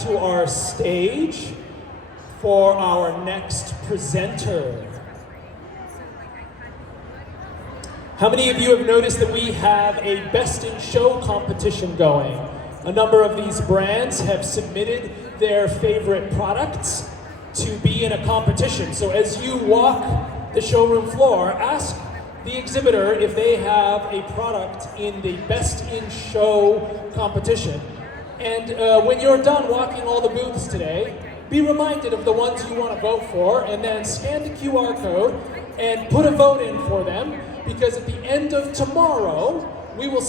to our stage for our next presenter. How many of you have noticed that we have a Best in Show competition going? A number of these brands have submitted their favorite products to be in a competition. So as you walk the showroom floor, ask the exhibitor if they have a product in the Best in Show competition. And when you're done walking all the booths today, be reminded of the ones you want to vote for, and then scan the QR code and put a vote in for them, because at the end of tomorrow, we will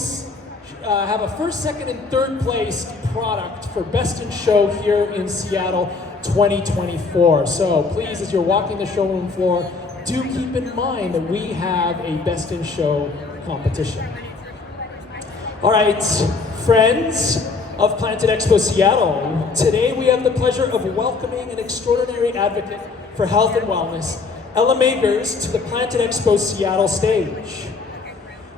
have a first, second, and third place product for Best in Show here in Seattle 2024. So please, as you're walking the showroom floor, do keep in mind that we have a Best in Show competition. All right, friends of Planted Expo Seattle, today we have the pleasure of welcoming an extraordinary advocate for health and wellness, Ella Magers, to the Planted Expo Seattle stage.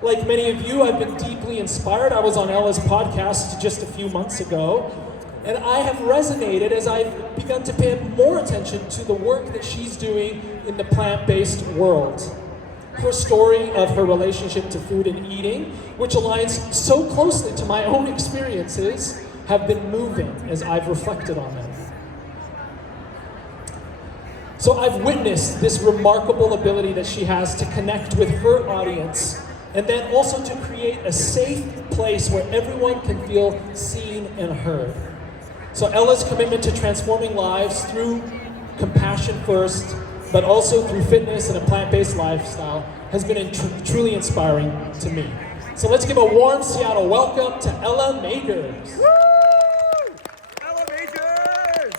Like many of you, I've been deeply inspired. I was on Ella's podcast just a few months ago, and I have resonated as I've begun to pay more attention to the work that she's doing in the plant-based world. Her story of her relationship to food and eating, which aligns so closely to my own experiences, have been moving as I've reflected on them. So I've witnessed this remarkable ability that she has to connect with her audience, and then also to create a safe place where everyone can feel seen and heard. So Ella's commitment to transforming lives through compassion first, but also through fitness and a plant-based lifestyle has been truly inspiring to me. So let's give a warm Seattle welcome to Ella Magers. Woo! Ella Magers!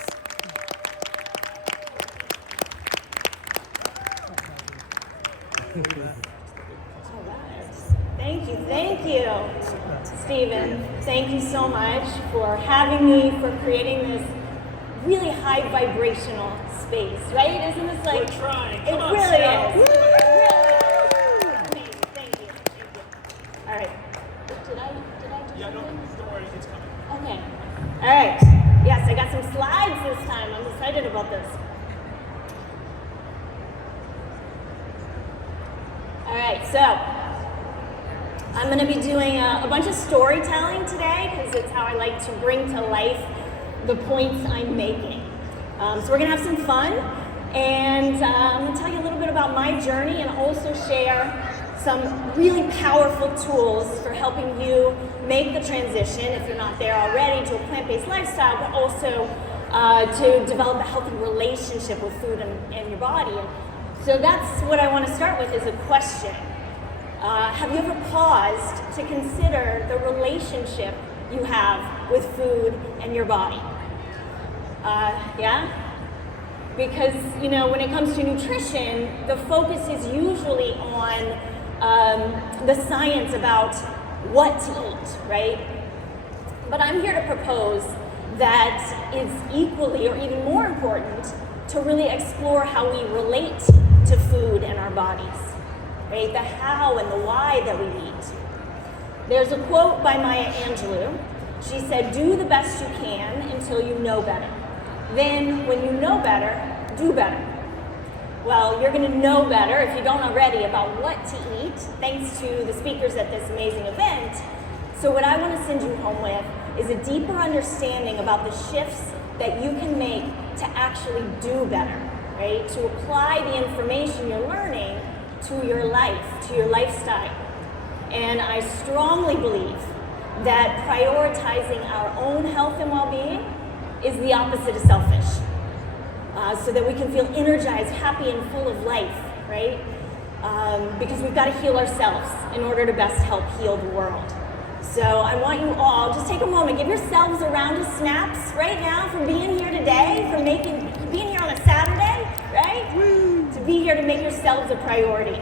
Thank you, Stephen. Thank you so much for having me, for creating this really high vibrational space, right? Isn't this like... We're trying. It really is. It really is. Amazing. Thank you. All right. Did I do Yeah, something? don't worry, it's coming. Okay. All right. Yes, I got some slides this time. I'm excited about this. All right, so I'm going to be doing a bunch of storytelling today because it's how I like to bring to life the points I'm making. So we're going to have some fun, and I'm going to tell you a little bit about my journey and also share some really powerful tools for helping you make the transition, if you're not there already, to a plant-based lifestyle, but also to develop a healthy relationship with food and your body. So that's what I want to start with, is a question. Have you ever paused to consider the relationship you have with food and your body? Yeah? Because, you know, when it comes to nutrition, the focus is usually on the science about what to eat, right? But I'm here to propose that it's equally or even more important to really explore how we relate to food and our bodies, right? The how and the why that we eat. There's a quote by Maya Angelou. She said, "Do the best you can until you know better. Then, when you know better, do better." Well, you're going to know better, if you don't already, about what to eat, thanks to the speakers at this amazing event. So what I want to send you home with is a deeper understanding about the shifts that you can make to actually do better, right? To apply the information you're learning to your life, to your lifestyle. And I strongly believe that prioritizing our own health and well-being is the opposite of selfish. So that we can feel energized, happy, and full of life, right? Because we've got to heal ourselves in order to best help heal the world. So I want you all, just take a moment, give yourselves a round of snaps right now for being here today, for being here on a Saturday, right? Woo. To be here to make yourselves a priority.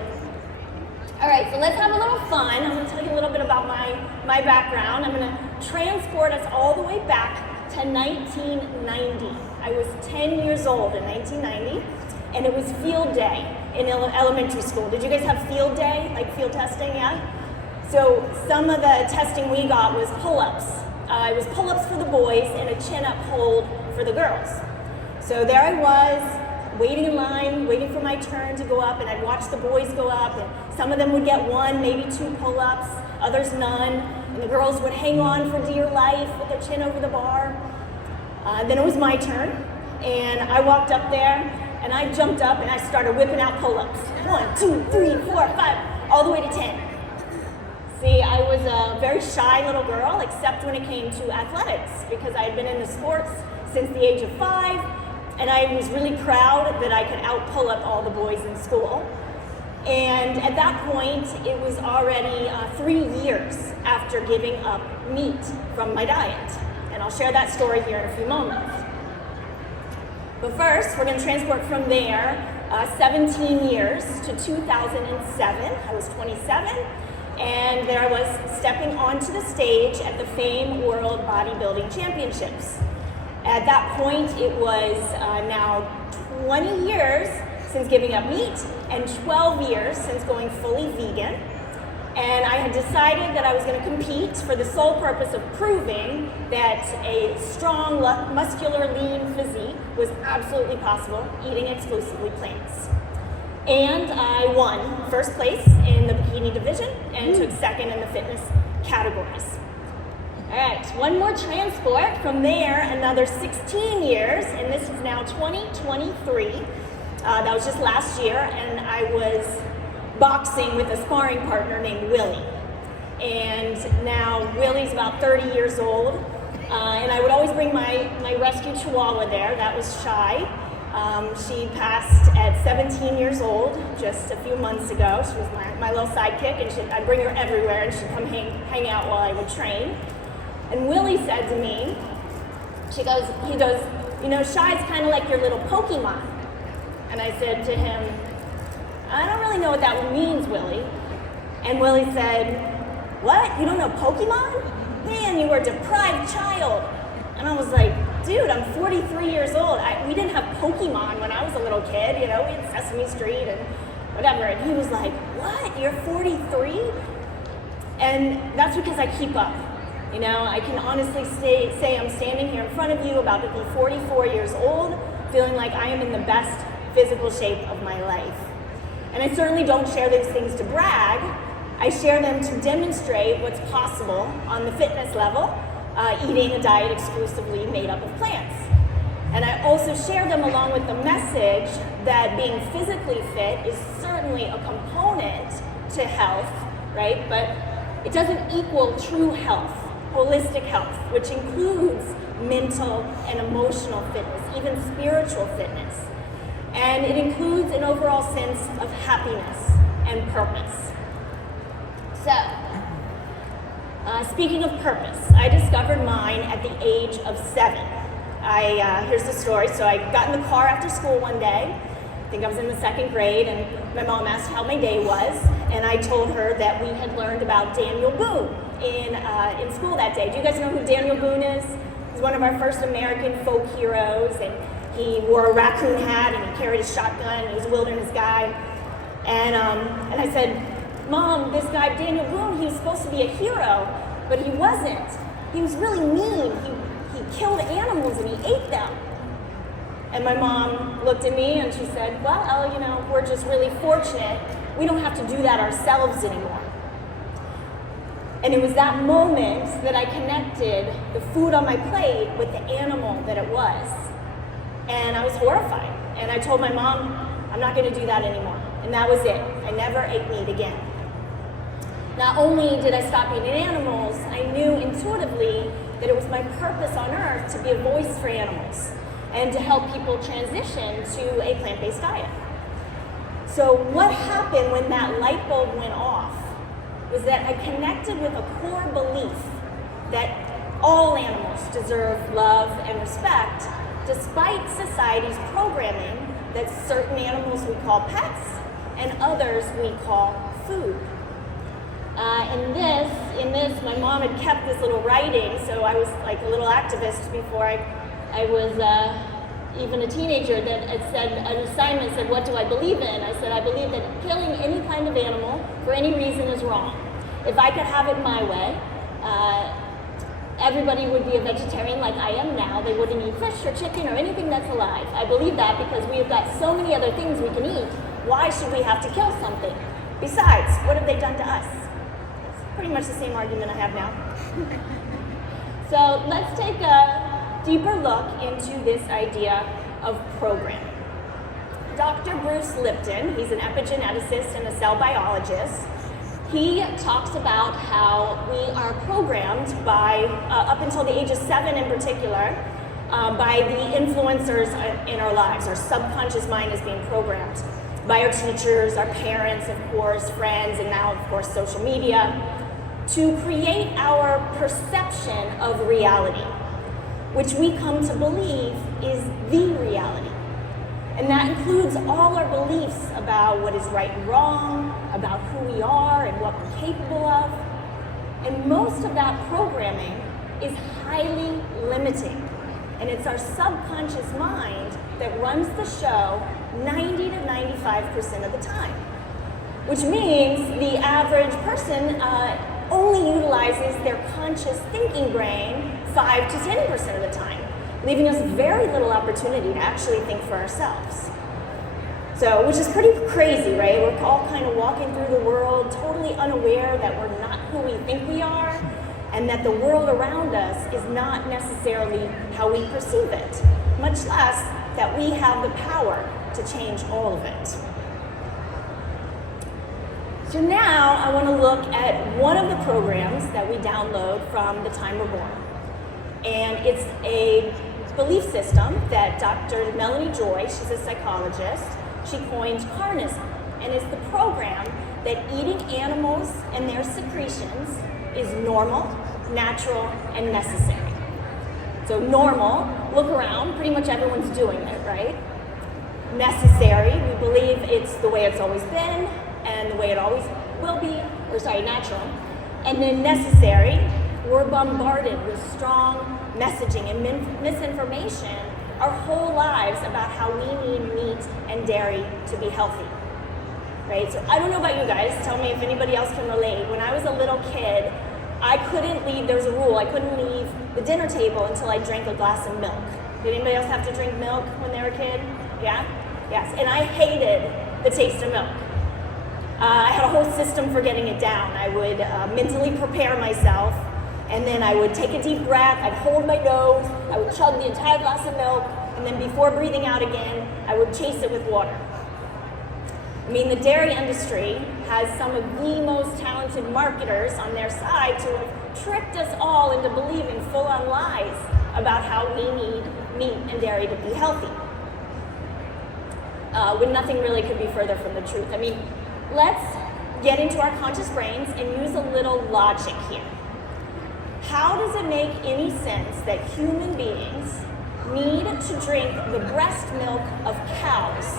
All right, so let's have a little fun. I'm going to tell you a little bit about my background. I'm going to transport us all the way back to 1990. I was 10 years old in 1990, and it was field day in elementary school. Did you guys have field day, like field testing, yeah? So some of the testing we got was pull-ups, it was pull-ups for the boys and a chin-up hold for the girls. So there I was, waiting in line, waiting for my turn to go up, and I'd watch the boys go up, and some of them would get one, maybe two pull-ups, others none, and the girls would hang on for dear life with their chin over the bar. Then it was my turn, and I walked up there, and I jumped up, and I started whipping out pull-ups. 1, 2, 3, 4, 5, all the way to 10. See, I was a very shy little girl, except when it came to athletics, because I had been in the sports since the age of 5, and I was really proud that I could out-pull up all the boys in school. And at that point, it was already 3 years after giving up meat from my diet. And I'll share that story here in a few moments. But first, we're going to transport from there 17 years to 2007. I was 27, and there I was stepping onto the stage at the FAME World Bodybuilding Championships. At that point, it was now 20 years since giving up meat and 12 years since going fully vegan. And I had decided that I was going to compete for the sole purpose of proving that a strong, muscular, lean physique was absolutely possible eating exclusively plants. And I won first place in the bikini division and took second in the fitness categories. All right, one more transport. From there, another 16 years, and this is now 2023. That was just last year, and I was boxing with a sparring partner named Willie. And now Willie's about 30 years old, and I would always bring my rescue chihuahua there. That was Shy. She passed at 17 years old just a few months ago. She was my little sidekick, and I'd bring her everywhere, and she'd come hang out while I would train. And Willie said to me, he goes, you know, Shy's kind of like your little Pokemon. And I said to him, I don't really know what that means, Willie. And Willie said, what? You don't know Pokemon? Man, you were a deprived child. And I was like, dude, I'm 43 years old. We didn't have Pokemon when I was a little kid. You know, we had Sesame Street and whatever. And he was like, what? You're 43? And that's because I keep up. You know, I can honestly say I'm standing here in front of you about to be 44 years old, feeling like I am in the best physical shape of my life. And I certainly don't share these things to brag. I share them to demonstrate what's possible on the fitness level, eating a diet exclusively made up of plants. And I also share them along with the message that being physically fit is certainly a component to health, right? But it doesn't equal true health, holistic health, which includes mental and emotional fitness, even spiritual fitness. And it includes an overall sense of happiness and purpose. So, speaking of purpose, I discovered mine at the age of 7. Here's the story. So I got in the car after school one day. I think I was in the 2nd grade, and my mom asked how my day was, and I told her that we had learned about Daniel Boone in school that day. Do you guys know who Daniel Boone is? He's one of our first American folk heroes, and he wore a raccoon hat, and he carried a shotgun, and he was a wilderness guy. And I said, Mom, this guy Daniel Boone, he was supposed to be a hero, but he wasn't. He was really mean. He killed animals and he ate them. And my mom looked at me and she said, well, you know, we're just really fortunate. We don't have to do that ourselves anymore. And it was that moment that I connected the food on my plate with the animal that it was. And I was horrified. And I told my mom, I'm not going to do that anymore. And that was it. I never ate meat again. Not only did I stop eating animals, I knew intuitively that it was my purpose on earth to be a voice for animals and to help people transition to a plant-based diet. So what happened when that light bulb went off was that I connected with a core belief that all animals deserve love and respect, despite society's programming that certain animals we call pets and others we call food. In this, my mom had kept this little writing, so I was like a little activist before I was even a teenager, that it said, an assignment said, what do I believe in? I said, I believe that killing any kind of animal for any reason is wrong. If I could have it my way, everybody would be a vegetarian like I am now. They wouldn't eat fish or chicken or anything that's alive. I believe that because we have got so many other things we can eat. Why should we have to kill something? Besides, what have they done to us? It's pretty much the same argument I have now. So let's take a deeper look into this idea of programming. Dr. Bruce Lipton, he's an epigeneticist and a cell biologist. He talks about how we are programmed by, up until the age of 7 in particular, by the influencers in our lives. Our subconscious mind is being programmed by our teachers, our parents, of course, friends, and now, of course, social media, to create our perception of reality, which we come to believe is the reality. And that includes all our beliefs about what is right and wrong, about who we are and what we're capable of. And most of that programming is highly limiting. And it's our subconscious mind that runs the show 90 to 95% of the time. Which means the average person only utilizes their conscious thinking brain 5 to 10% of the time, leaving us very little opportunity to actually think for ourselves. So, which is pretty crazy, right? We're all kind of walking through the world totally unaware that we're not who we think we are, and that the world around us is not necessarily how we perceive it, much less that we have the power to change all of it. So now I want to look at one of the programs that we download from the time we're born. And it's a belief system that Dr. Melanie Joy, she's a psychologist, she coined carnism. And it's the program that eating animals and their secretions is normal, natural, and necessary. So normal, look around, pretty much everyone's doing it, right? Necessary, we believe it's the way it's always been and the way it always will be, natural. And then necessary, we're bombarded with strong messaging and misinformation our whole lives about how we need meat and dairy to be healthy, right? So I don't know about you guys, tell me if anybody else can relate. When I was a little kid, I couldn't leave, there was a rule, I couldn't leave the dinner table until I drank a glass of milk. Did anybody else have to drink milk when they were a kid? Yeah? Yes, and I hated the taste of milk. I had a whole system for getting it down. I would mentally prepare myself, and then I would take a deep breath, I'd hold my nose, I would chug the entire glass of milk, and then before breathing out again, I would chase it with water. I mean, the dairy industry has some of the most talented marketers on their side to have tricked us all into believing full-on lies about how we need meat and dairy to be healthy. When nothing really could be further from the truth. I mean, let's get into our conscious brains and use a little logic here. How does it make any sense that human beings need to drink the breast milk of cows,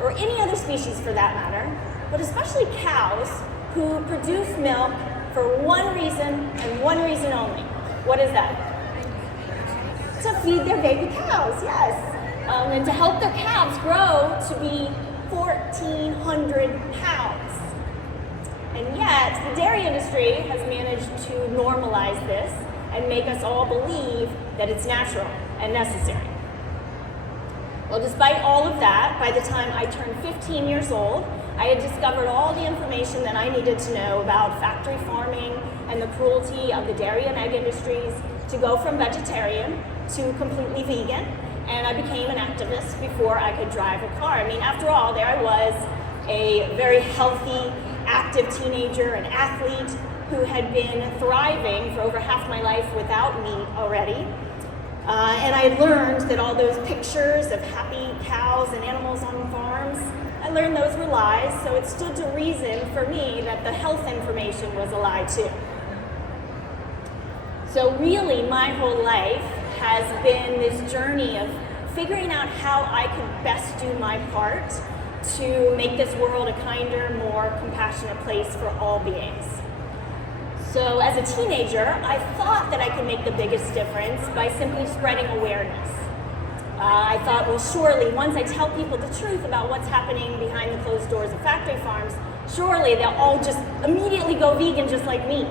or any other species for that matter, but especially cows who produce milk for one reason and one reason only? What is that? To feed their baby cows, yes. And to help their calves grow to be 1,400 pounds. And yet, the dairy industry has managed to normalize this and make us all believe that it's natural and necessary. Well, despite all of that, by the time I turned 15 years old, I had discovered all the information that I needed to know about factory farming and the cruelty of the dairy and egg industries to go from vegetarian to completely vegan. And I became an activist before I could drive a car. I mean, after all, there I was, a very healthy, active teenager, an athlete who had been thriving for over half my life without meat already. And I learned that all those pictures of happy cows and animals on farms, I learned those were lies, so it stood to reason for me that the health information was a lie too. So really, my whole life has been this journey of figuring out how I could best do my part to make this world a kinder, more compassionate place for all beings. So as a teenager, I thought that I could make the biggest difference by simply spreading awareness. I thought, well, surely once I tell people the truth about what's happening behind the closed doors of factory farms, surely they'll all just immediately go vegan just like me.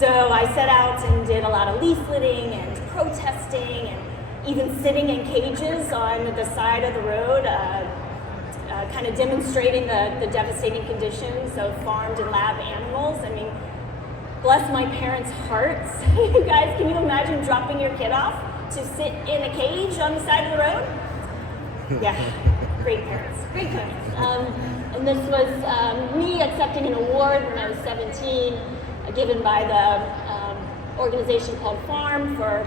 So I set out and did a lot of leafleting and protesting and even sitting in cages on the side of the road, kind of demonstrating the devastating conditions of farmed and lab animals. I mean, bless my parents' hearts. You guys, can you imagine dropping your kid off to sit in a cage on the side of the road? Yeah, great parents, great parents. And this was me accepting an award when I was 17, given by the organization called Farm for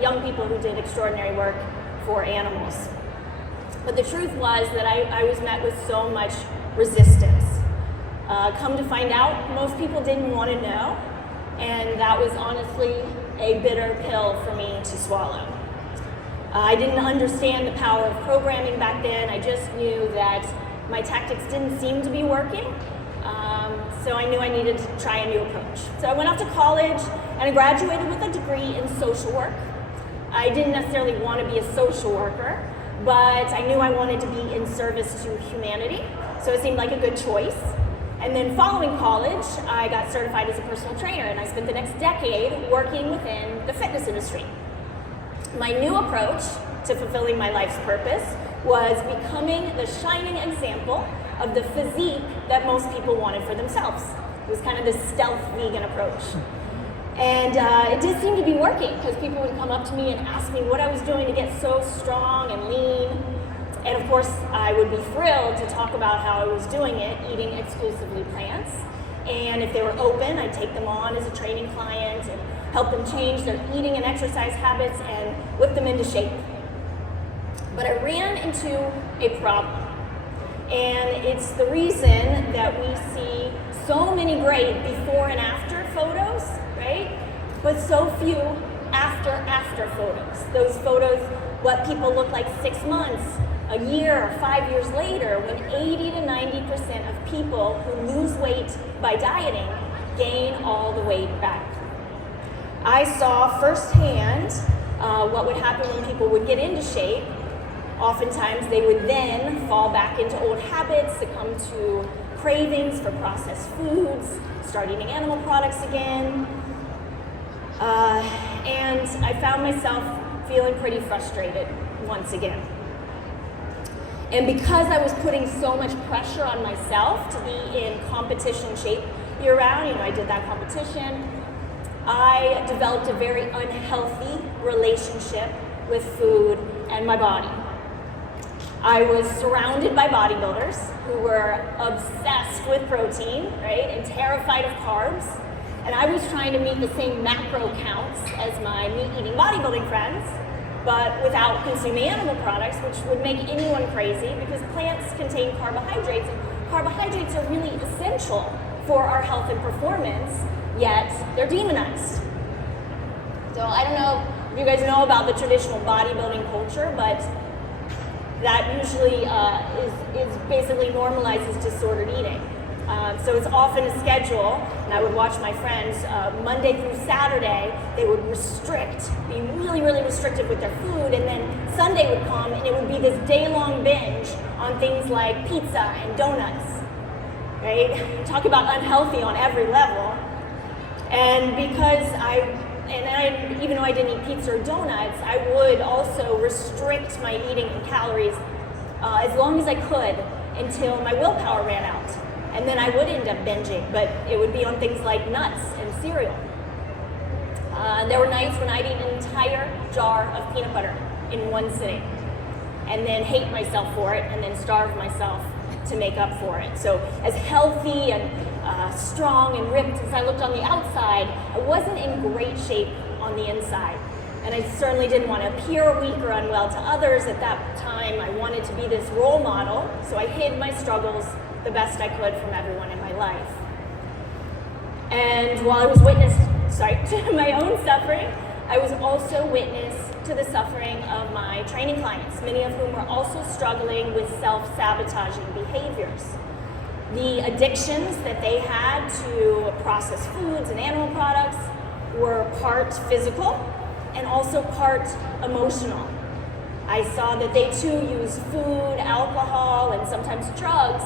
young people who did extraordinary work for animals. But the truth was that I was met with so much resistance. Come to find out, most people didn't want to know, and that was honestly a bitter pill for me to swallow. I didn't understand the power of programming back then. I just knew that my tactics didn't seem to be working, so I knew I needed to try a new approach. So I went off to college and I graduated with a degree in social work. I didn't necessarily want to be a social worker, but I knew I wanted to be in service to humanity, so it seemed like a good choice. And then following college, I got certified as a personal trainer, and I spent the next decade working within the fitness industry. My new approach to fulfilling my life's purpose was becoming the shining example of the physique that most people wanted for themselves. It was kind of this stealth vegan approach. And it did seem to be working, because people would come up to me and ask me what I was doing to get so strong and lean. And of course, I would be thrilled to talk about how I was doing it, eating exclusively plants. And if they were open, I'd take them on as a training client and help them change their eating and exercise habits and whip them into shape. But I ran into a problem. And it's the reason that we see so many great before and after photos, right? But so few after photos. Those photos, what people look like 6 months, a year, or 5 years later, when 80 to 90% of people who lose weight by dieting gain all the weight back. I saw firsthand what would happen when people would get into shape. Oftentimes they would then fall back into old habits, succumb to cravings for processed foods, start eating animal products again. And I found myself feeling pretty frustrated once again. And because I was putting so much pressure on myself to be in competition shape year-round, I did that competition, I developed a very unhealthy relationship with food and my body. I was surrounded by bodybuilders who were obsessed with protein, right, and terrified of carbs. And I was trying to meet the same macro counts as my meat-eating bodybuilding friends, but without consuming animal products, which would make anyone crazy because plants contain carbohydrates, and carbohydrates are really essential for our health and performance, yet they're demonized. So I don't know if you guys know about the traditional bodybuilding culture, but that usually is basically normalizes disordered eating. So it's often a schedule, and I would watch my friends Monday through Saturday, they would be really, really restrictive with their food, and then Sunday would come and it would be this day-long binge on things like pizza and donuts, right? Talk about unhealthy on every level. And because even though I didn't eat pizza or donuts, I would also restrict my eating in calories as long as I could until my willpower ran out. And then I would end up binging, but it would be on things like nuts and cereal. There were nights when I'd eat an entire jar of peanut butter in one sitting, and then hate myself for it, and then starve myself to make up for it. So as healthy and strong and ripped as I looked on the outside, I wasn't in great shape on the inside. And I certainly didn't want to appear weak or unwell to others. At that time, I wanted to be this role model, so I hid my struggles the best I could from everyone in my life. And while I was witness to my own suffering, I was also witness to the suffering of my training clients, many of whom were also struggling with self-sabotaging behaviors. The addictions that they had to processed foods and animal products were part physical and also part emotional. I saw that they too used food, alcohol, and sometimes drugs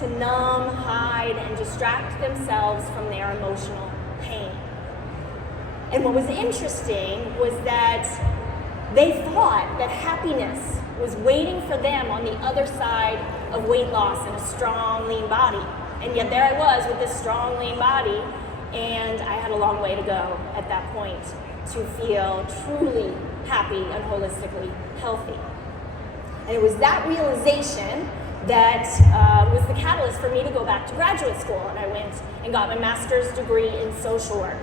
to numb, hide, and distract themselves from their emotional pain. And what was interesting was that they thought that happiness was waiting for them on the other side of weight loss and a strong, lean body. And yet there I was with this strong, lean body, and I had a long way to go at that point to feel truly happy and holistically healthy. And it was that realization that was the catalyst for me to go back to graduate school. And I went and got my master's degree in social work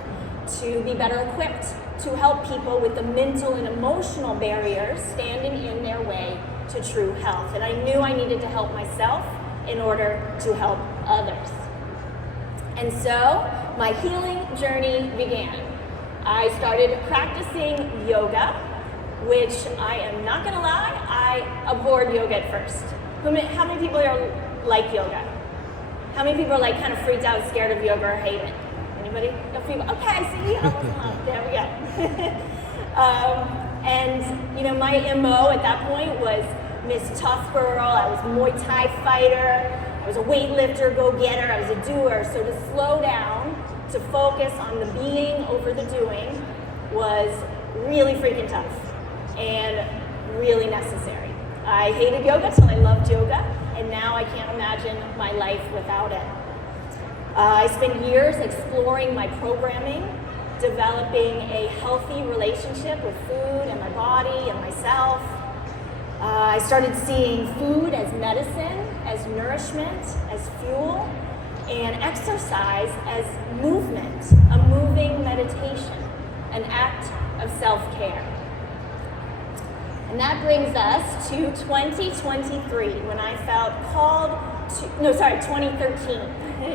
to be better equipped to help people with the mental and emotional barriers standing in their way to true health. And I knew I needed to help myself in order to help others. And so my healing journey began. I started practicing yoga, which I am not gonna lie, I abhorred yoga at first. How many people here like yoga? How many people are like kind of freaked out, scared of yoga, or hate it? Anybody? No people? Okay, see, I wasn't alone. There we go. And you know, my MO at that point was Miss Tough Girl. I was a Muay Thai fighter. I was a weightlifter, go-getter. I was a doer. So to slow down, to focus on the being over the doing was really freaking tough and really necessary. I hated yoga till I loved yoga, and now I can't imagine my life without it. I spent years exploring my programming, developing a healthy relationship with food and my body and myself. I started seeing food as medicine, as nourishment, as fuel, and exercise as movement, a moving meditation, an act of self-care. And that brings us to 2023, when I felt called to, 2013,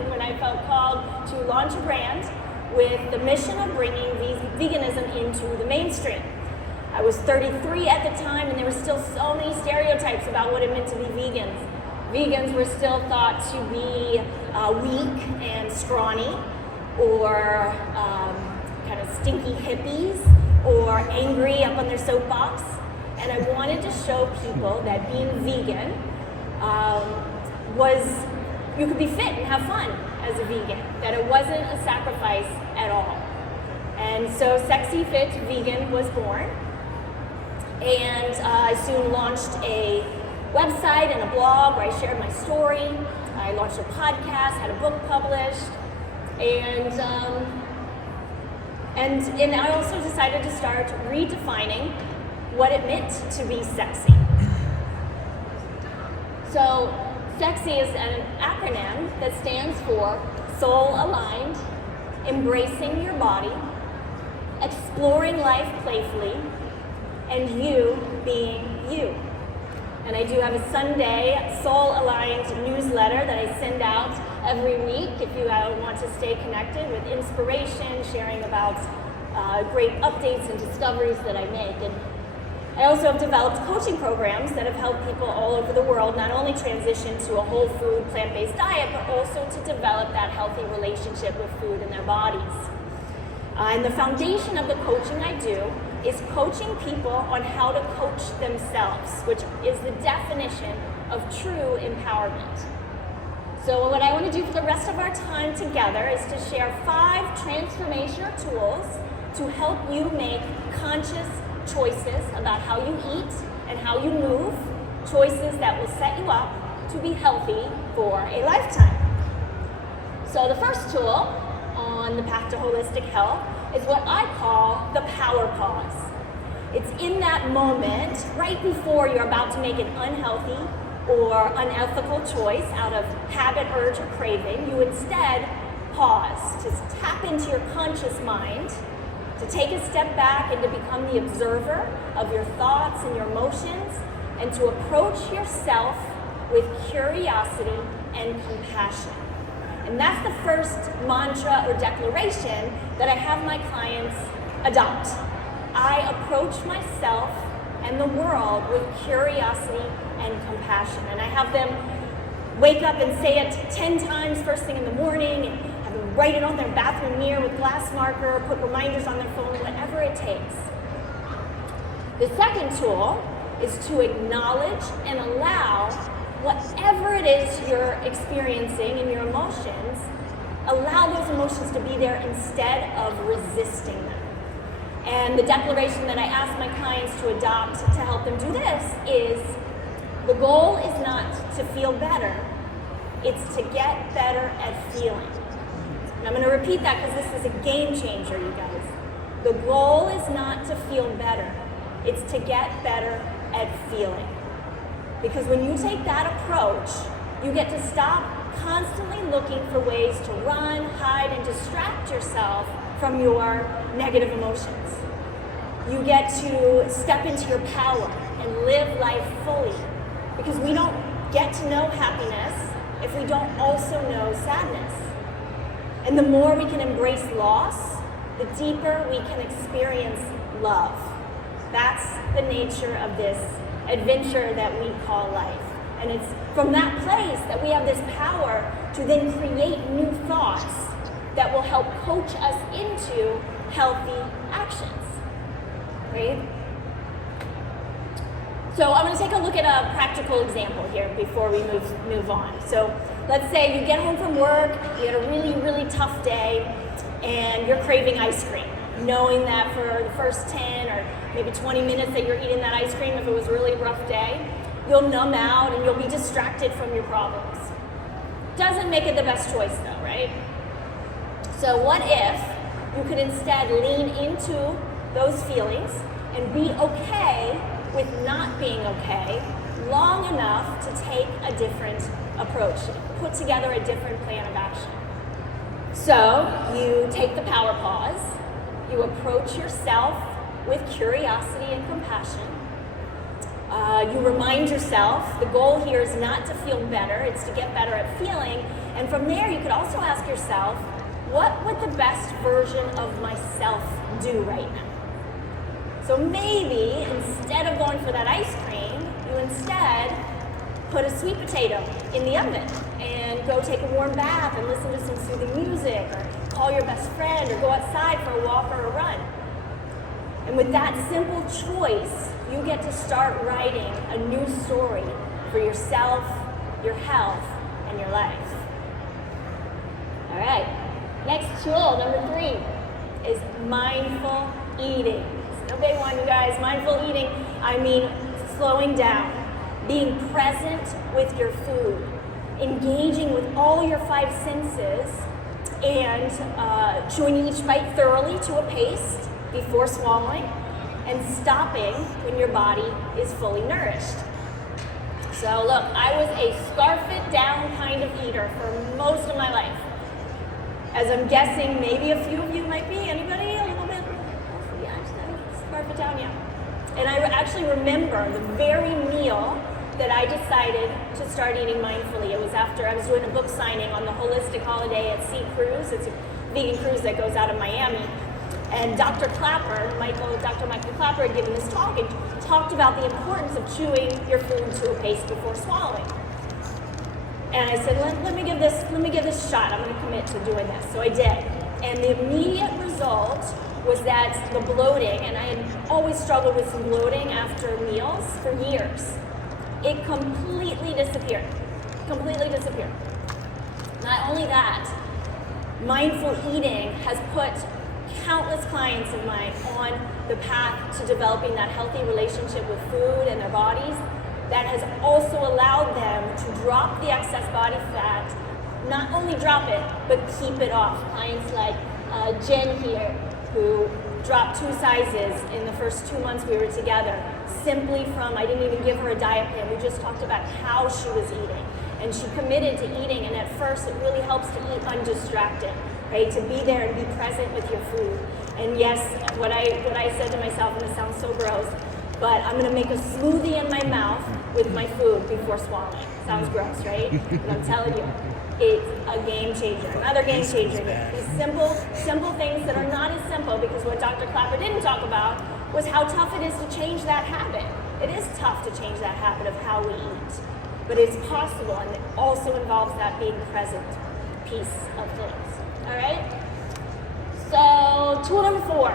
when I felt called to launch a brand with the mission of bringing veganism into the mainstream. I was 33 at the time, and there were still so many stereotypes about what it meant to be vegans. Vegans were still thought to be weak and scrawny, or kind of stinky hippies, or angry up on their soapbox. And I wanted to show people that being vegan you could be fit and have fun as a vegan, that it wasn't a sacrifice at all. And so Sexy Fit Vegan was born. And I soon launched a website and a blog where I shared my story. I launched a podcast, had a book published, and I also decided to start redefining what it meant to be sexy. So sexy is an acronym that stands for soul aligned, embracing your body, exploring life playfully, and you being you. And I do have a Sunday soul-aligned newsletter that I send out every week if you want to stay connected with inspiration, sharing about great updates and discoveries that I make. And I also have developed coaching programs that have helped people all over the world not only transition to a whole food, plant-based diet, but also to develop that healthy relationship with food and their bodies. And the foundation of the coaching I do is coaching people on how to coach themselves, which is the definition of true empowerment. So what I want to do for the rest of our time together is to share 5 transformational tools to help you make conscious choices about how you eat and how you move, choices that will set you up to be healthy for a lifetime. So the first tool on the path to holistic health is what I call the power pause. It's in that moment, right before you're about to make an unhealthy or unethical choice out of habit, urge, or craving, you instead pause to tap into your conscious mind, to take a step back and to become the observer of your thoughts and your emotions, and to approach yourself with curiosity and compassion. And that's the first mantra or declaration that I have my clients adopt. I approach myself and the world with curiosity and compassion. And I have them wake up and say it 10 times first thing in the morning, and have them write it on their bathroom mirror with glass marker, put reminders on their phone, whatever it takes. The second tool is to acknowledge and allow whatever it is you're experiencing in your emotions, allow those emotions to be there instead of resisting them. And the declaration that I ask my clients to adopt to help them do this is, the goal is not to feel better, it's to get better at feeling. And I'm going to repeat that because this is a game changer, you guys. The goal is not to feel better, it's to get better at feeling. Because when you take that approach, you get to stop constantly looking for ways to run, hide, and distract yourself from your negative emotions. You get to step into your power and live life fully. Because we don't get to know happiness if we don't also know sadness. And the more we can embrace loss, the deeper we can experience love. That's the nature of this adventure that we call life. And it's from that place that we have this power to then create new thoughts that will help coach us into healthy actions, right? So I'm going to take a look at a practical example here before we move on. So let's say you get home from work, you had a really, really tough day, and you're craving ice cream, knowing that for the first 10 or maybe 20 minutes that you're eating that ice cream, if it was a really rough day, you'll numb out and you'll be distracted from your problems. Doesn't make it the best choice though, right? So what if you could instead lean into those feelings and be okay with not being okay long enough to take a different approach, put together a different plan of action. So you take the power pause, you approach yourself with curiosity and compassion. You remind yourself the goal here is not to feel better, it's to get better at feeling. And from there, you could also ask yourself, what would the best version of myself do right now? So maybe instead of going for that ice cream, you instead put a sweet potato in the oven and go take a warm bath and listen to some soothing music, or call your best friend, or go outside for a walk or a run. And with that simple choice, you get to start writing a new story for yourself, your health, and your life. All right, next tool, number 3, is mindful eating. It's no big one, you guys. Mindful eating, I mean slowing down, being present with your food, engaging with all your 5 senses, and chewing each bite thoroughly to a paste before swallowing, and stopping when your body is fully nourished. So look, I was a scarf it down kind of eater for most of my life. As I'm guessing maybe a few of you might be. Anybody? A little bit? Yeah, scarf it down, yeah. And I actually remember the very meal that I decided to start eating mindfully. It was after I was doing a book signing on the Holistic Holiday at Sea Cruise. It's a vegan cruise that goes out of Miami. And Dr. Clapper, Dr. Michael Clapper had given this talk and talked about the importance of chewing your food to a paste before swallowing. And I said, let me give this a shot. I'm going to commit to doing this. So I did. And the immediate result was that the bloating, and I had always struggled with some bloating after meals for years, it completely disappeared. Completely disappeared. Not only that, mindful eating has put countless clients of mine on the path to developing that healthy relationship with food and their bodies that has also allowed them to drop the excess body fat, not only drop it, but keep it off. Clients like Jen here, who dropped 2 sizes in the first 2 months we were together, simply from, I didn't even give her a diet plan, we just talked about how she was eating. And she committed to eating, and at first it really helps to eat undistracted, right? To be there and be present with your food. And yes, what I said to myself, and this sounds so gross, but I'm gonna make a smoothie in my mouth with my food before swallowing. Sounds gross, right? But I'm telling you, it's a game changer. Another game changer here. These simple things that are not as simple, because what Dr. Clapper didn't talk about was how tough it is to change that habit. It is tough to change that habit of how we eat, but it's possible, and it also involves that being present piece of things. All right? So, tool number 4.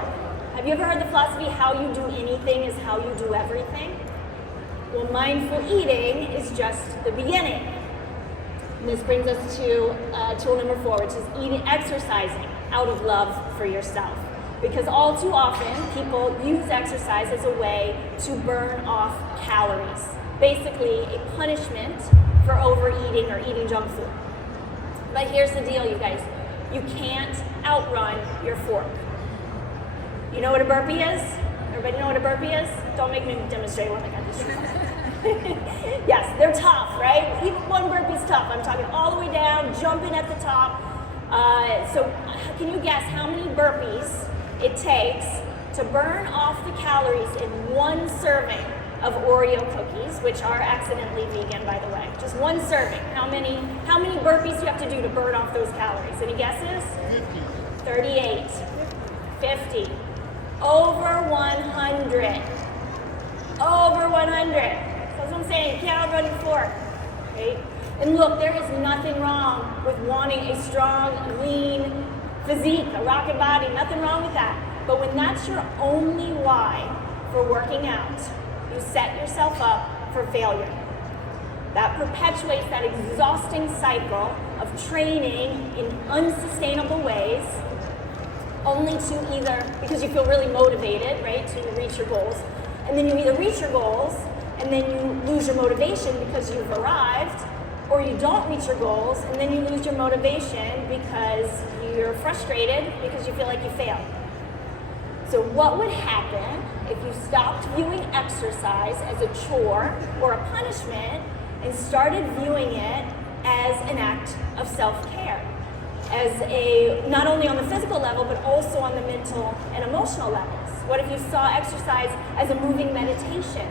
Have you ever heard the philosophy, how you do anything is how you do everything? Well, mindful eating is just the beginning. And this brings us to tool number 4, which is exercising out of love for yourself. Because all too often, people use exercise as a way to burn off calories. Basically, a punishment for overeating or eating junk food. But here's the deal, you guys. You can't outrun your fork. You know what a burpee is? Everybody know what a burpee is? Don't make me demonstrate one like I just Yes, they're tough, right? Even one burpee's tough. I'm talking all the way down, jumping at the top. So can you guess how many burpees it takes to burn off the calories in one serving of Oreo cookies, which are accidentally vegan, by the way? Just one serving. How many burpees do you have to do to burn off those calories? Any guesses? 50. 38. 50. Over 100. Over 100. That's what I'm saying. You can't outrun your fork. Right? And look, there is nothing wrong with wanting a strong, lean physique, a rocket body. Nothing wrong with that. But when that's your only why for working out, you set yourself up for failure. That perpetuates that exhausting cycle of training in unsustainable ways, only to either, because you feel really motivated, right, to reach your goals, and then you either reach your goals and then you lose your motivation because you've arrived, or you don't reach your goals and then you lose your motivation because you're frustrated because you feel like you failed. So what would happen if you stopped viewing exercise as a chore or a punishment and started viewing it as an act of self-care? As a, not only on the physical level, but also on the mental and emotional levels. What if you saw exercise as a moving meditation,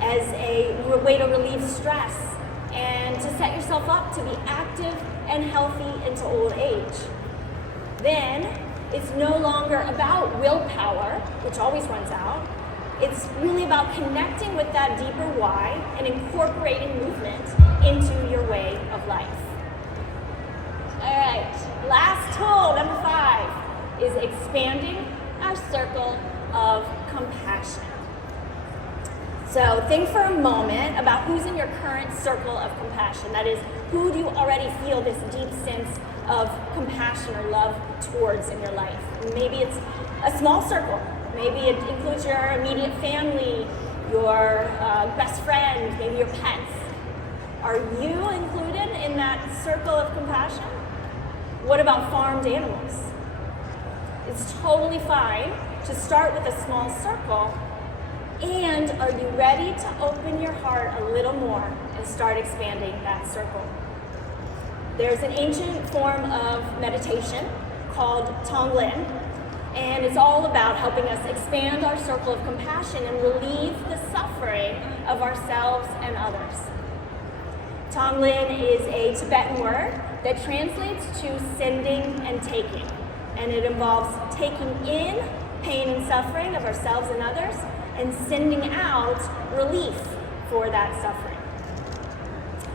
as a way to relieve stress, and to set yourself up to be active and healthy into old age? Then it's no longer about willpower, which always runs out. It's really about connecting with that deeper why and incorporating movement into your way of life. All right, last tool, number 5, is expanding our circle of compassion. So think for a moment about who's in your current circle of compassion. That is, who do you already feel this deep sense of compassion or love towards in your life? Maybe it's a small circle. Maybe it includes your immediate family, your best friend, maybe your pets. Are you included in that circle of compassion? What about farmed animals? It's totally fine to start with a small circle. And are you ready to open your heart a little more and start expanding that circle? There's an ancient form of meditation called Tonglen, and it's all about helping us expand our circle of compassion and relieve the suffering of ourselves and others. Tonglen is a Tibetan word that translates to sending and taking, and it involves taking in pain and suffering of ourselves and others and sending out relief for that suffering.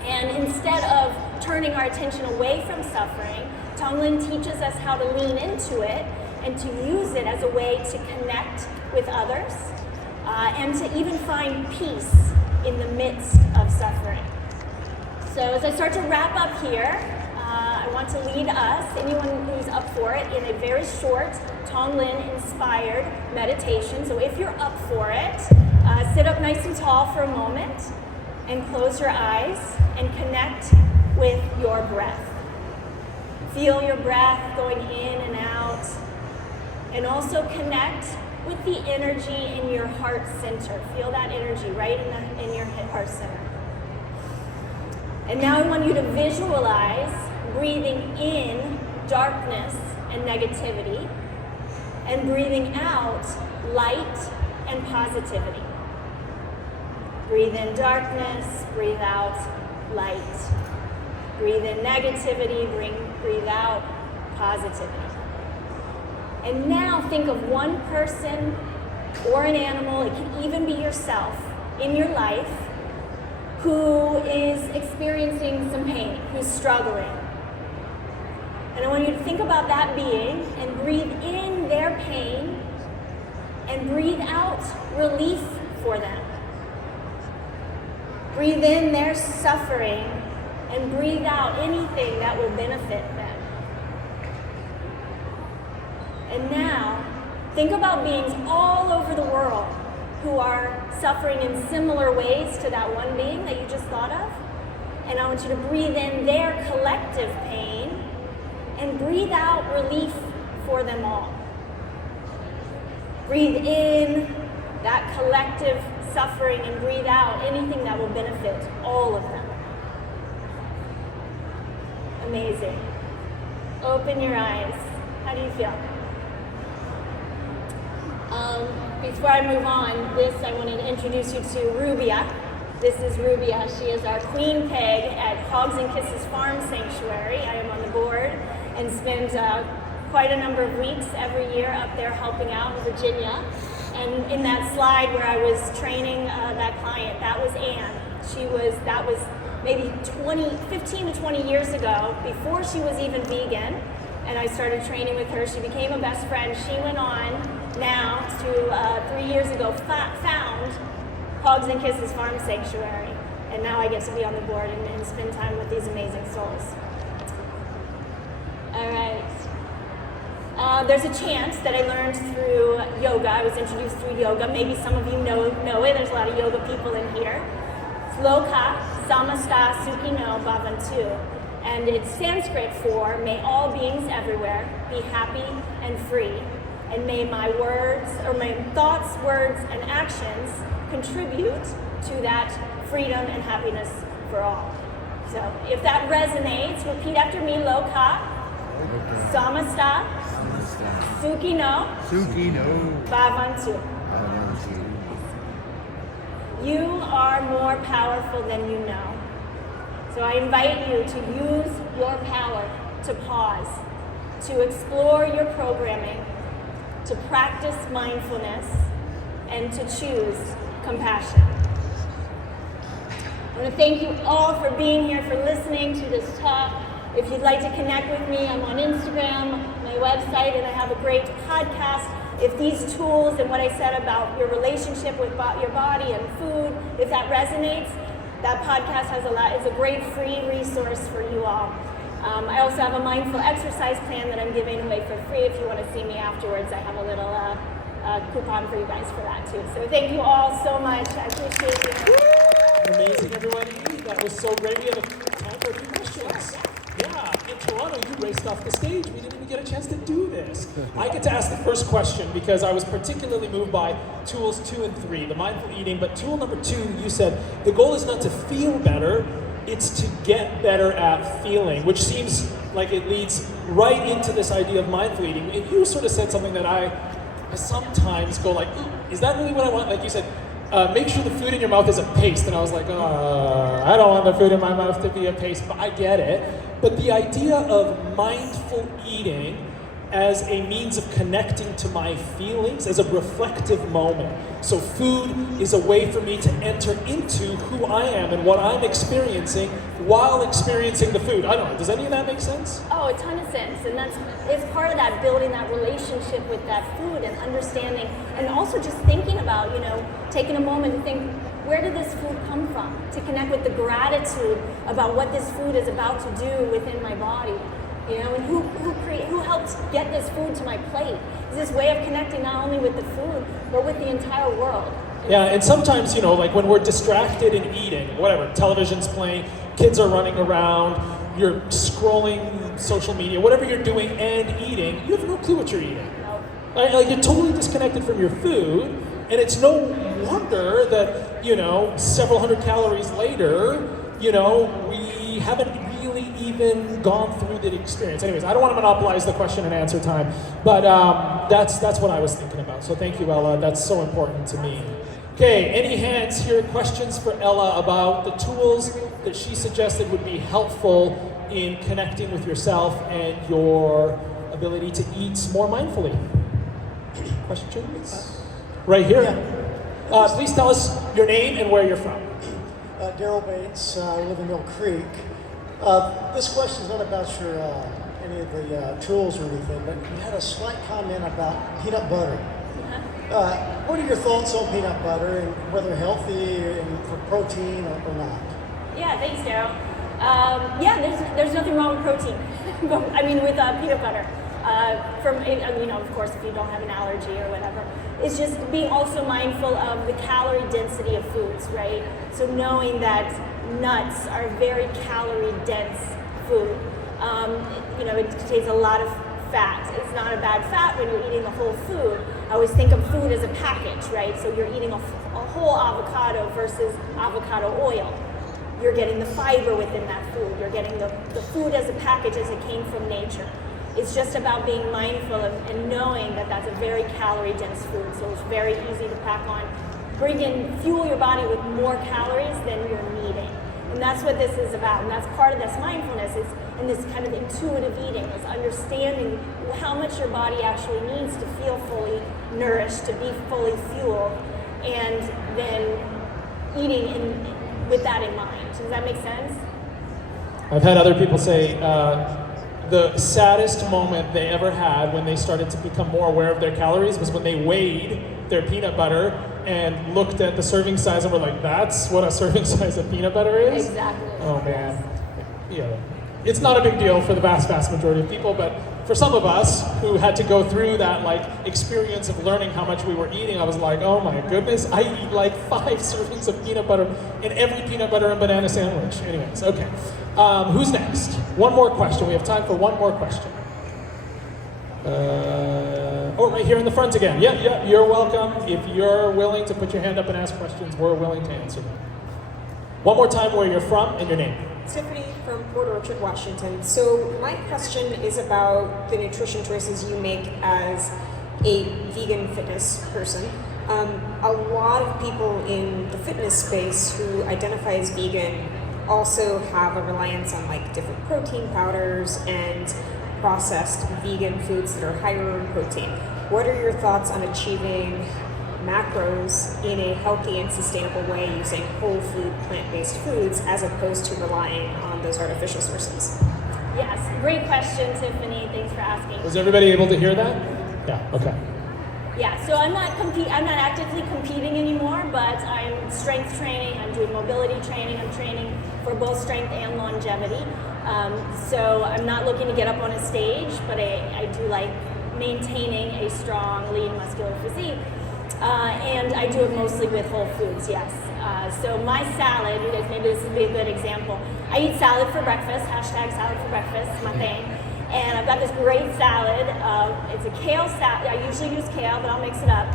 And instead of turning our attention away from suffering, Tonglen teaches us how to lean into it and to use it as a way to connect with others and to even find peace in the midst of suffering. So as I start to wrap up here, I want to lead us, anyone who's up for it, in a very short Tonglen-inspired meditation. So if you're up for it, sit up nice and tall for a moment and close your eyes and connect with your breath. Feel your breath going in and out, and also connect with the energy in your heart center. Feel that energy right in your heart center. And now I want you to visualize breathing in darkness and negativity, and breathing out light and positivity. Breathe in darkness, breathe out light. Breathe in negativity, breathe out positivity. And now think of one person or an animal, it can even be yourself, in your life who is experiencing some pain, who's struggling. And I want you to think about that being and breathe in their pain and breathe out relief for them. Breathe in their suffering and breathe out anything that will benefit them. And now, Think about beings all over the world who are suffering in similar ways to that one being that you just thought of. And I want you to breathe in their collective pain and breathe out relief for them all. Breathe in that collective suffering and breathe out anything that will benefit all of them. Amazing. Open your eyes. How do you feel? Before I move on, I wanted to introduce you to Rubia. This is Rubia. She is our queen pig at Hogs and Kisses Farm Sanctuary. I am on the board and spend quite a number of weeks every year up there helping out in Virginia. And in that slide where I was training that client, that was Anne. That was maybe 15 to 20 years ago, before she was even vegan. And I started training with her. She became a best friend. She went on now to 3 years ago found Hogs and Kisses Farm Sanctuary, and now I get to be on the board and spend time with these amazing souls. All right. There's a chant that I learned through yoga. I was introduced through yoga. Maybe some of you know it. There's a lot of yoga people in here. Sloka samasta sukhino bhavantu. And it's Sanskrit for, may all beings everywhere be happy and free. And may my words, or my thoughts, words, and actions contribute to that freedom and happiness for all. So if that resonates, repeat after me. Loka, samasta, sukhino, bhavantu. You are more powerful than you know. So I invite you to use your power to pause, to explore your programming, to practice mindfulness, and to choose compassion. I want to thank you all for being here, for listening to this talk. If you'd like to connect with me, I'm on Instagram, my website, and I have a great podcast. If these tools and what I said about your relationship with your body and food, if that resonates, that podcast is a great free resource for you all. I also have a mindful exercise plan that I'm giving away for free. If you want to see me afterwards, I have a little coupon for you guys for that too. So thank you all so much. I appreciate you. Amazing, everybody. That was so great. We have time for a few questions. Yeah, in Toronto, you raced off the stage. We didn't even get a chance to do this. I get to ask the first question because I was particularly moved by tools 2 and 3, the mindful eating. But tool number 2, you said the goal is not to feel better, it's to get better at feeling, which seems like it leads right into this idea of mindful eating. And you sort of said something that I sometimes go like, is that really what I want? Like you said, make sure the food in your mouth is a paste. And I was like, I don't want the food in my mouth to be a paste, but I get it. But the idea of mindful eating as a means of connecting to my feelings, as a reflective moment. So food is a way for me to enter into who I am and what I'm experiencing while experiencing the food. I don't know, does any of that make sense? Oh, a ton of sense. And it's part of that, building that relationship with that food and understanding, and also just thinking about, taking a moment to think, where did this food come from? To connect with the gratitude about what this food is about to do within my body. And who helped get this food to my plate? It's this way of connecting not only with the food, but with the entire world. Yeah, and sometimes, like when we're distracted in eating, whatever, television's playing, kids are running around, you're scrolling social media, whatever you're doing and eating, you have no clue what you're eating. Nope. Like you're totally disconnected from your food, and it's no wonder that, several hundred calories later, we haven't really even gone through the experience. Anyways, I don't want to monopolize the question and answer time, but that's what I was thinking about. So thank you, Ella. That's so important to me. Okay, any hands here? Questions for Ella about the tools that she suggested would be helpful in connecting with yourself and your ability to eat more mindfully? Questions? Right here. Yeah. Please tell us your name and where you're from. Daryl Bates. I live in Mill Creek. This question is not about your any of the tools or anything, but you had a slight comment about peanut butter. What are your thoughts on peanut butter and whether healthy and for protein or not? Yeah, thanks, Daryl. There's nothing wrong with protein. With peanut butter. Of course, if you don't have an allergy or whatever, is just being also mindful of the calorie density of foods, right? So knowing that nuts are very calorie dense food. It contains a lot of fat. It's not a bad fat when you're eating the whole food. I always think of food as a package, right? So you're eating a whole avocado versus avocado oil. You're getting the fiber within that food. You're getting the food as a package as it came from nature. It's just about being mindful of and knowing that that's a very calorie dense food. So it's very easy to pack on. Fuel your body with more calories than you're needing. And that's what this is about. And that's part of this mindfulness and this kind of intuitive eating is understanding how much your body actually needs to feel fully nourished, to be fully fueled, and then eating with that in mind. Does that make sense? I've had other people say the saddest moment they ever had when they started to become more aware of their calories was when they weighed their peanut butter and looked at the serving size and were like, that's what a serving size of peanut butter is? Exactly. Oh man. Yeah. It's not a big deal for the vast majority of people, but for some of us who had to go through that experience of learning how much we were eating, I was like, oh my goodness, I eat 5 servings of peanut butter in every peanut butter and banana sandwich. Anyways, okay. Who's next? One more question. We have time for one more question. Right here in the front again. Yeah, you're welcome. If you're willing to put your hand up and ask questions, we're willing to answer them. One more time, where you're from and your name. Tiffany from Port Orchard, Washington. So my question is about the nutrition choices you make as a vegan fitness person. A lot of people in the fitness space who identify as vegan also have a reliance on different protein powders and processed vegan foods that are higher in protein. What are your thoughts on achieving macros in a healthy and sustainable way using whole food, plant-based foods as opposed to relying on those artificial sources? Yes, great question, Tiffany. Thanks for asking. Was everybody able to hear that? Yeah, okay. Yeah, so I'm not actively competing anymore, but I'm strength training, I'm doing mobility training, I'm training for both strength and longevity. So I'm not looking to get up on a stage, but I do like maintaining a strong, lean, muscular physique. And I do it mostly with whole foods, yes. So my salad, maybe this would be a good example. I eat salad for breakfast, #salad for breakfast, my thing. And I've got this great salad. It's a kale salad. I usually use kale, but I'll mix it up.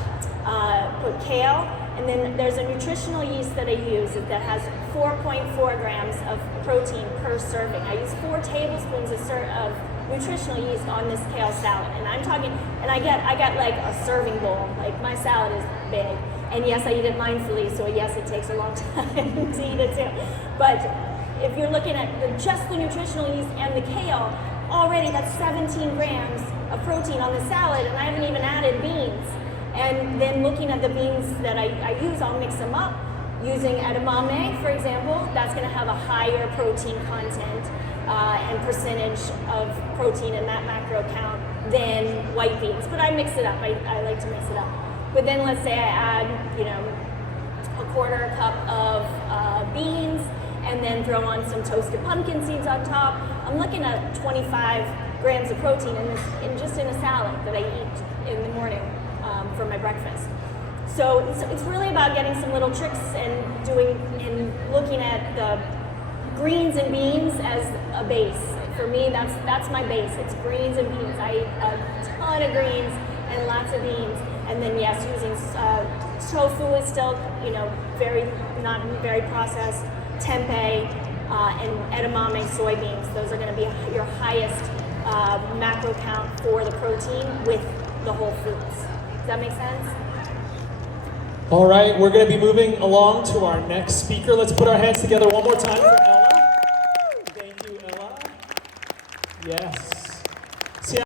Put kale, and then there's a nutritional yeast that I use that has 4.4 grams of protein per serving. I use 4 tablespoons of nutritional yeast on this kale salad, and I'm talking, and I get a serving bowl. My salad is big, and yes, I eat it mindfully, so yes, it takes a long time to eat it too. But if you're looking at just the nutritional yeast and the kale, already that's 17 grams of protein on the salad, and I haven't even added beans. And then looking at the beans that I use, I'll mix them up. Using edamame, for example, that's going to have a higher protein content and percentage of protein in that macro count than white beans. But I mix it up. I like to mix it up. But then let's say I add, a quarter cup of beans, and then throw on some toasted pumpkin seeds on top. I'm looking at 25 grams of protein in just in a salad that I eat in the morning for my breakfast. So it's really about getting some little tricks and looking at the greens and beans as a base. For me, that's my base. It's greens and beans. I eat a ton of greens and lots of beans. And then yes, using tofu is still not very processed. Tempeh and edamame soybeans. Those are going to be your highest macro count for the protein with the whole foods. Does that make sense? All right, we're going to be moving along to our next speaker. Let's put our hands together one more time for Ella. Thank you, Ella. Yes.